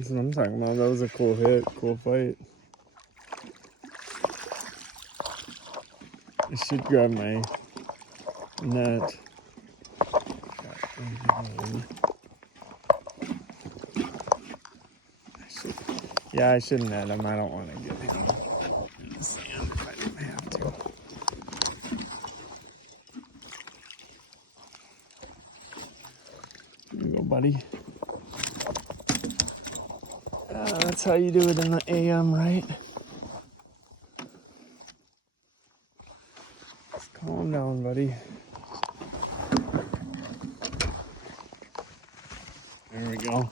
That's what I'm talking about. That was a cool hit, cool fight. I should grab my net. Yeah, I should net him. I don't want to get him in the sand if I don't have to. There you go, buddy. That's how you do it in the AM, right? Just calm down, buddy. There we go.